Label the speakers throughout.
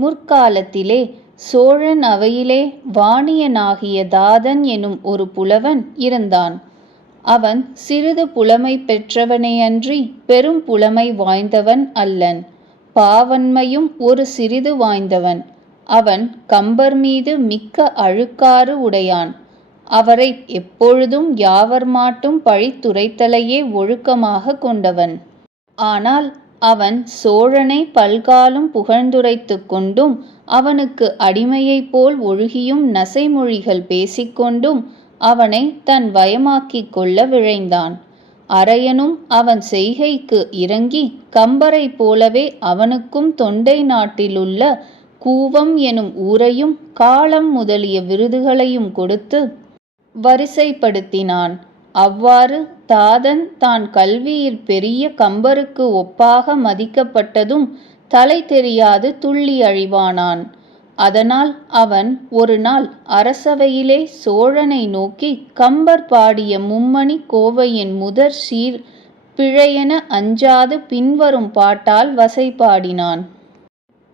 Speaker 1: முற்காலத்திலே சோழன் அவையிலே வாணியனாகிய தாதன் எனும் ஒரு புலவன் இருந்தான். அவன் சிறிது புலமை பெற்றவனேயன்றி பெரும் புலமை வாய்ந்தவன் அல்லன். பாவன்மையும் ஒரு சிறிது வாய்ந்தவன். அவன் கம்பர் மீது மிக்க அழுக்காறு உடையான். அவரை எப்பொழுதும் யாவர் மாட்டும் பழித்துரைத்தலையே ஒழுக்கமாகக் கொண்டவன். ஆனால் அவன் சோழனை பல்காலும் புகழ்ந்துரைத்துக் கொண்டும் அவனுக்கு அடிமையைப் போல் ஒழுகியும் நசைமொழிகள் பேசிக்கொண்டும் அவனை தன் வயமாக்கிக் கொள்ள விழைந்தான். அரையனும் அவன் செய்கைக்கு இறங்கி கம்பரைப் போலவே அவனுக்கும் தொண்டை நாட்டிலுள்ள கூவம் எனும் ஊரையும் காளம் முதலிய விருதுகளையும் கொடுத்து வரிசைப்படுத்தினான். அவ்வாறு தாதன் தான் கல்வியில் பெரிய கம்பருக்கு ஒப்பாக மதிக்கப்பட்டதும் தலை தெரியாது துள்ளி அழிவானான். அதனால் அவன் ஒரு நாள் அரசவையிலே சோழனை நோக்கிக் கம்பர் பாடிய மும்மணி கோவையின் முதற்சீர் பிழையென அஞ்சாது பின்வரும் பாட்டால் வசைபாடினான்.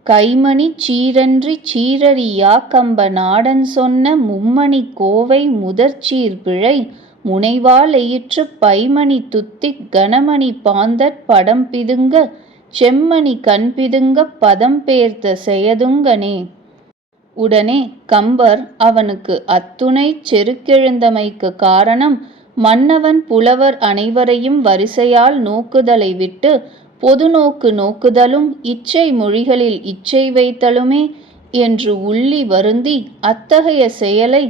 Speaker 1: கைமணி சீரன்றிச் சீரறியா கம்ப நாடன் சொன்ன மும்மணி கோவை முதற்சீர் பிழை முனைவால் எயிற்று பைமணி துத்திக் கனமணி பாந்தற் படம் பிதுங்க செம்மணி கண் பிதுங்க பதம் பெயர்த்த செயதுங்கனே உடனே கம்பர் அவனுக்கு அத்துணைச் செருக்கெழுந்தமைக்குக் காரணம் மன்னவன் புலவர் அனைவரையும் வரிசையால் நோக்குதலை விட்டு பொதுநோக்கு நோக்குதலும் இச்சை மொழிகளில் இச்சை வைத்தலுமே என்று உள்ளி வருந்தி அத்தகைய செயலை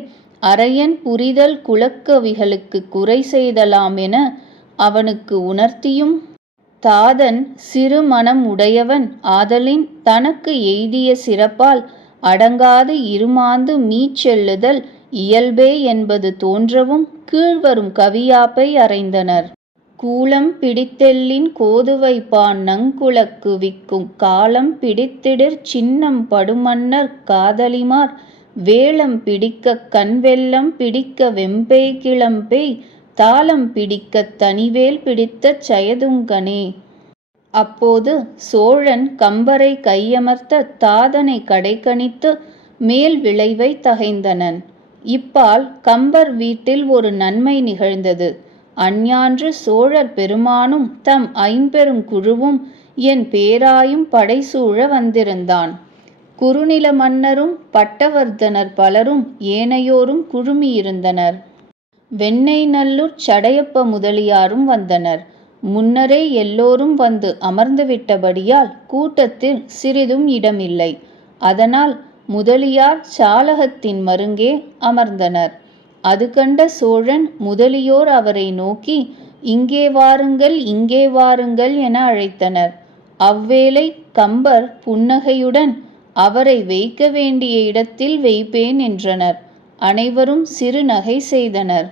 Speaker 1: அரையன் புரிதல் குலக்கவிகளுக்குக் குறை செய்தலாமென அவனுக்கு உணர்த்தியும் தாதன் சிறு மனம் உடையவன் ஆதலின் தனக்கு எய்திய சிறப்பால் அடங்காது இருமாந்து மீச்செல்லுதல் இயல்பே என்பது தோன்றவும் கீழ்வரும் கவியாப்பை அறைந்தனர். கூலம் பிடித்தெள்ளின் கோதுவைப்பான் நங்குலக்கு விக்கும் காலம் பிடித்திடிற் சின்னம் படுமன்னர் காதலிமார் வேளம் பிடிக்கக் கண்வெல்லம் பிடிக்க வெம்பேய் கிளம்பேய் தாளம் பிடிக்கத் தனிவேல் பிடித்தச் சயதுங்கனே அப்போது சோழன் கம்பரை கையமர்த்த தாதனை கடைக்கணித்து மேல் விளைவைத் தகைந்தனன். இப்பால் கம்பர் வீட்டில் ஒரு நன்மை நிகழ்ந்தது. அஞ்ஞான்று சோழர் பெருமானும் தம் ஐம்பெருங் குழுவும் என் பேராயும் படைசூழ வந்திருந்தான். குறுநில மன்னரும் பட்டவர்த்தனர் பலரும் ஏனையோரும் குழுமியிருந்தனர். வெண்ணெய் நல்லூர் சடையப்ப முதலியாரும் வந்தனர். முன்னரே எல்லோரும் வந்து அமர்ந்துவிட்டபடியால் கூட்டத்தில் சிறிதும் இடமில்லை. அதனால் முதலியார் சாலகத்தின் மருங்கே அமர்ந்தனர். அது கண்ட சோழன் முதலியோர் அவரை நோக்கி இங்கே வாருங்கள் இங்கே வாருங்கள் என அழைத்தனர். அவ்வேளை கம்பர் புன்னகையுடன் அவரை வைக்க வேண்டிய இடத்தில் வைப்பேன் என்றனர். அனைவரும் சிறு நகை செய்தனர்.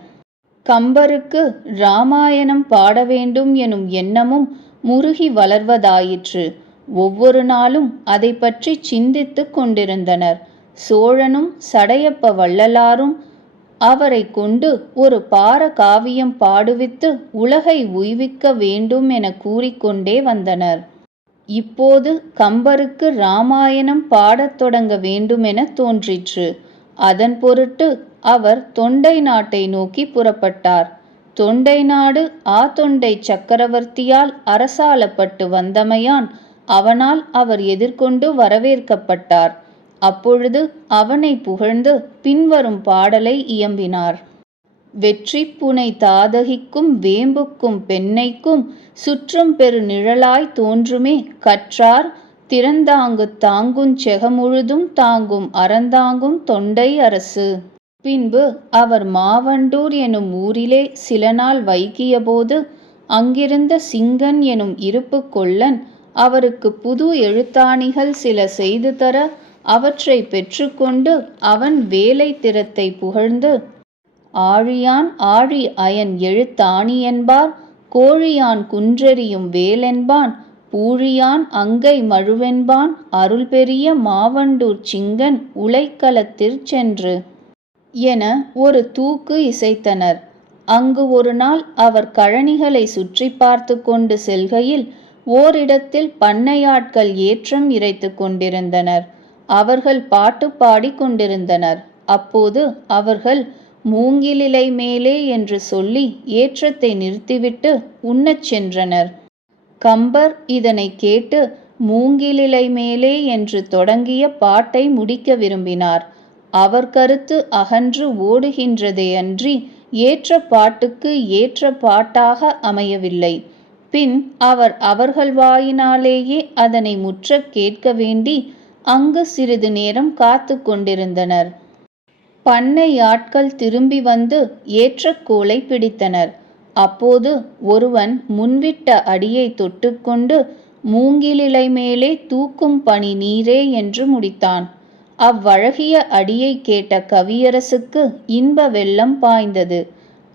Speaker 1: கம்பருக்கு இராமாயணம் பாடவேண்டும் எனும் எண்ணமும் முறுகி வளர்வதாயிற்று. ஒவ்வொரு நாளும் அதை பற்றி சிந்தித்துக் கொண்டிருந்தனர். சோழனும் சடையப்ப வள்ளலாரும் அவரை கொண்டு ஒரு பார காவியம் பாடுவித்து உலகை உய்விக்க வேண்டும் என கூறிக்கொண்டே வந்தனர். இப்போது கம்பருக்கு இராமாயணம் பாடத் தொடங்க வேண்டுமென தோன்றிற்று. அதன் பொருட்டு அவர் தொண்டை நாட்டை நோக்கிப் புறப்பட்டார். தொண்டை நாடு ஆதொண்டைச் சக்கரவர்த்தியால் அரசாளப்பட்டு வந்தமையான் அவனால் அவர் எதிர்கொண்டு வரவேற்கப்பட்டார். அப்பொழுது அவனைப் புகழ்ந்து பின்வரும் பாடலை இயம்பினார். வெற்றி புனை தாதகிக்கும் வேம்புக்கும் பெண்ணைக்கும் சுற்றும் பெருநிழலாய் தோன்றுமே கற்றார் திறந்தாங்குத் தாங்குஞ் செகமுழுதும் தாங்கும் அறந்தாங்கும் தொண்டை அரசு. பின்பு அவர் மாவண்டூர் எனும் ஊரிலே சில நாள் வைகியபோது அங்கிருந்த சிங்கன் எனும் இருப்பு கொல்லன் அவருக்கு புது எழுத்தாணிகள் சில செய்து தர அவற்றை பெற்றுக்கொண்டு அவன் வேலை திறத்தை புகழ்ந்து ஆழியான் ஆழி அயன் எழுத்தாணியென்பார் கோழியான் குன்றெறியும் வேலென்பான் பூழியான் அங்கை மழுவென்பான் அருள் பெரிய மாவண்டூர் சிங்கன் உலைக்களத்திற் சென்று. என ஒரு தூக்கு இசைத்தனர். அங்கு ஒரு நாள் அவர் கழனிகளை சுற்றி பார்த்து கொண்டு செல்கையில் ஓரிடத்தில் பண்ணையாட்கள் ஏற்றம் இறைத்துக் கொண்டிருந்தனர். அவர்கள் பாட்டு பாடிக் கொண்டிருந்தனர் அப்போது அவர்கள் மூங்கிலிலை மேலே என்று சொல்லி ஏற்றத்தை நிறுத்திவிட்டு உண்ணச் சென்றனர். கம்பர் இதனை கேட்டு மூங்கிலிலை மேலே என்று தொடங்கிய பாட்டை முடிக்க விரும்பினார். அவர் கருத்து அகன்று ஓடுகின்றதே அன்றி ஏற்ற பாட்டுக்கு ஏற்ற பாட்டாக அமையவில்லை. பின் அவர் அவர்கள் வாயினாலேயே அதனை முற்றக் கேட்க வேண்டி அங்கு சிறிது நேரம் காத்து கொண்டிருந்தனர். பண்ணை ஆட்கள் திரும்பி வந்து ஏற்றக்கோலை பிடித்தனர். அப்போது ஒருவன் முன்விட்ட அடியை தொட்டுக்கொண்டு மூங்கிலிலை மேலே தூக்கும் பணி நீரே என்று முடித்தான். அவ்வழகிய அடியை கேட்ட கவியரசுக்கு இன்ப வெள்ளம் பாய்ந்தது.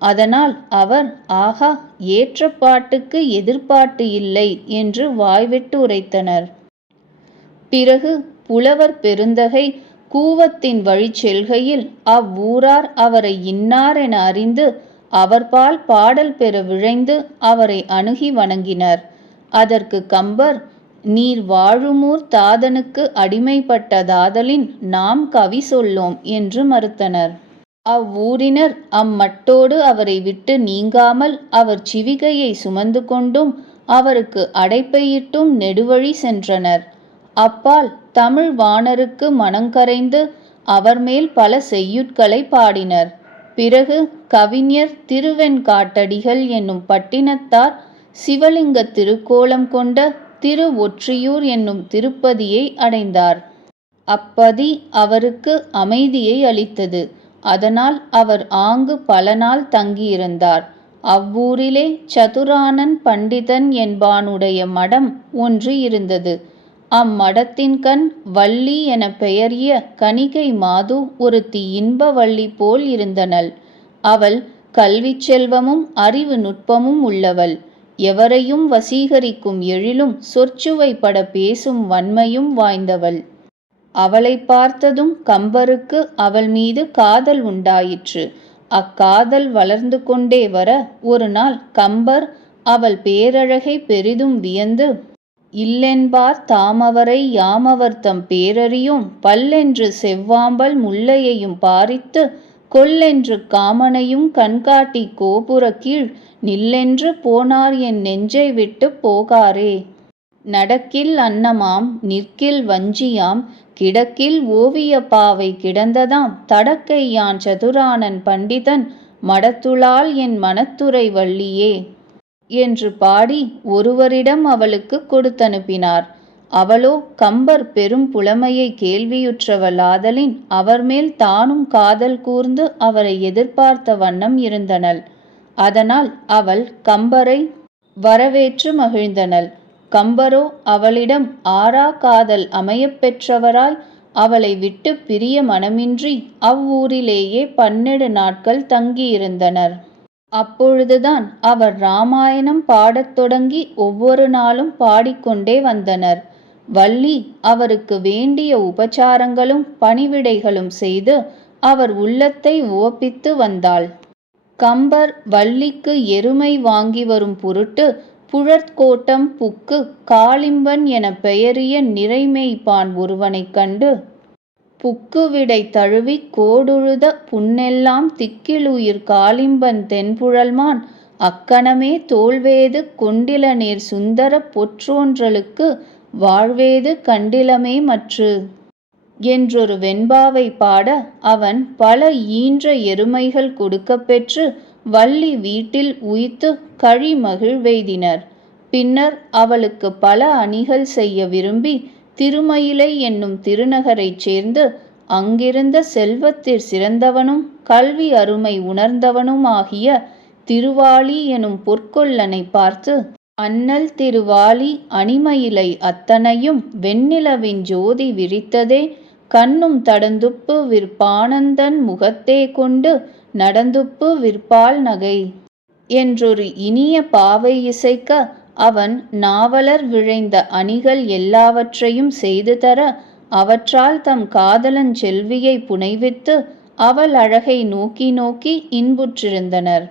Speaker 1: அதனால் அவர் ஆகா ஏற்ற பாட்டுக்கு எதிர்பாட்டு இல்லை என்று வாய்விட்டு உரைத்தனர். பிறகு புலவர் பெருந்தகை கூவத்தின் வழி செல்கையில் அவ்வூரார் அவரை இன்னார் என அறிந்து அவர்பால் பாடல் பெற விழைந்து அவரை அணுகி வணங்கினர். அதற்கு கம்பர் நீர் வாழுமூர் தாதனுக்கு அடிமைப்பட்டதாதலின் நாம் கவி சொல்லோம் என்று மறுத்தனர். அவ்வூரினர் அம்மட்டோடு அவரை விட்டு நீங்காமல் அவர் சிவிகையை சுமந்து கொண்டும் அவருக்கு அடைப்பையிட்டும் நெடுவழி சென்றனர். அப்பால் தமிழ் வாணருக்கு மனங்கரைந்து அவர் மேல் பல செய்யுட்களை பாடினர். பிறகு கவிஞர் திருவெண்காட்டடிகள் என்னும் பட்டினத்தார் சிவலிங்க திருக்கோலம் கொண்ட திரு ஒற்றியூர் என்னும் திருப்பதியை அடைந்தார். அப்பதி அவருக்கு அமைதியை அளித்தது. அதனால் அவர் ஆங்கு பல நாள் தங்கியிருந்தார். அவ்வூரிலே சதுரானன் பண்டிதன் என்பானுடைய மடம் ஒன்று இருந்தது. அம்மடத்தின்கண் வள்ளி என பெயரிய கணிகை மாது ஒருத்தி இன்ப வள்ளி போல் இருந்தனள். அவள் கல்விச் செல்வமும் அறிவு நுட்பமும் உள்ளவள். எவரையும் வசீகரிக்கும் எழிலும் சொற்சுவைப்பட பேசும் வன்மையும் வாய்ந்தவள். அவளை பார்த்ததும் கம்பருக்கு அவள் மீது காதல் உண்டாயிற்று. அக்காதல் வளர்ந்து கொண்டே வர ஒரு நாள் கம்பர் அவள் பேரழகை பெரிதும் வியந்து இல்லென்பார் தாமவரை யாமவர்தம் பேரறியும் பல்லென்று செவ்வாம்பல் முல்லையையும் பாரித்து கொல்லென்று காமனையும் கண்காட்டி கோபுர கீழ் நில்லென்று போனார் என் நெஞ்சை விட்டு போகாரே. நடக்கில் அன்னமாம் நிற்கில் வஞ்சியாம் கிடக்கில் ஓவிய பாவை கிடந்ததாம் தடக்கை யான் சதுரானன் பண்டிதன் மடத்துளால் என் மனத்துறை வள்ளியே. என்று பாடி ஒருவரிடம் அவளுக்கு கொடுத்தனுப்பினார். அவளோ கம்பர் பெரும் புலமையை கேள்வியுற்றவளாதலின் அவர் மேல் தானும் காதல் கூர்ந்து அவரை எதிர்பார்த்த வண்ணம் இருந்தனள். அதனால் அவள் கம்பரை வரவேற்று மகிழ்ந்தனள். கம்பரோ அவளிடம் ஆறா காதல் அமையப்பெற்றவராய் அவளை விட்டு பிரிய மனமின்றி அவ்வூரிலேயே பன்னெடு நாட்கள் தங்கியிருந்தனர். அப்பொழுதுதான் அவர் ராமாயணம் பாடத் தொடங்கி ஒவ்வொரு நாளும் பாடிக்கொண்டே வந்தனர். வள்ளி அவருக்கு வேண்டிய உபச்சாரங்களும் பணிவிடைகளும் செய்து அவர் உள்ளத்தை உவப்பித்து வந்தாள். கம்பர் வள்ளிக்கு எருமை வாங்கி வரும் பொருட்டு புழற்கோட்டம் புக்கு காளிம்பன் என பெயரிய நிறைமெய்ப்பான் ஒருவனைக் கண்டு புக்குவிடை தழுவிக் கோடுழுத புண்ணெல்லாம் திக்கிலுயிர் காளிம்பன் தென்புழல்மான். அக்கணமே தோல்வேது கொண்டிலநேர் சுந்தரப் பொற்றோன்றலுக்கு வாழ்வேது கண்டிலமே மற்று. என்றொரு வெண்பாவை பாட அவன் பல ஈன்ற எருமைகள் கொடுக்க பெற்று வள்ளி வீட்டில் உய்த்து கழி மகிழ்வெய்தினர். பின்னர் அவளுக்கு பல அணிகள் செய்ய விரும்பி திருமயிலை என்னும் திருநகரைச் சேர்ந்து அங்கிருந்த செல்வத்தில் சிறந்தவனும் கல்வி அருமை உணர்ந்தவனுமாகிய திருவாளி எனும் பொற்கொல்லனை பார்த்து அண்ணல் திருவாளி அணிமயிலை அத்தனையும் வெண்ணிலவின் ஜோதி விரித்ததே. கண்ணும் தடந்துப்பு விற்பானந்தன் முகத்தே கொண்டு நடந்துப்பு விற்பால் நகை என்றொரு இனிய பாவை இசைக்க அவன் நாவலர் விழைந்த அணிகள் எல்லாவற்றையும் செய்து தர அவற்றால் தம் காதலன் செல்வியை புனைவித்து அவள் அழகை நோக்கி நோக்கி இன்புற்றிருந்தனர்.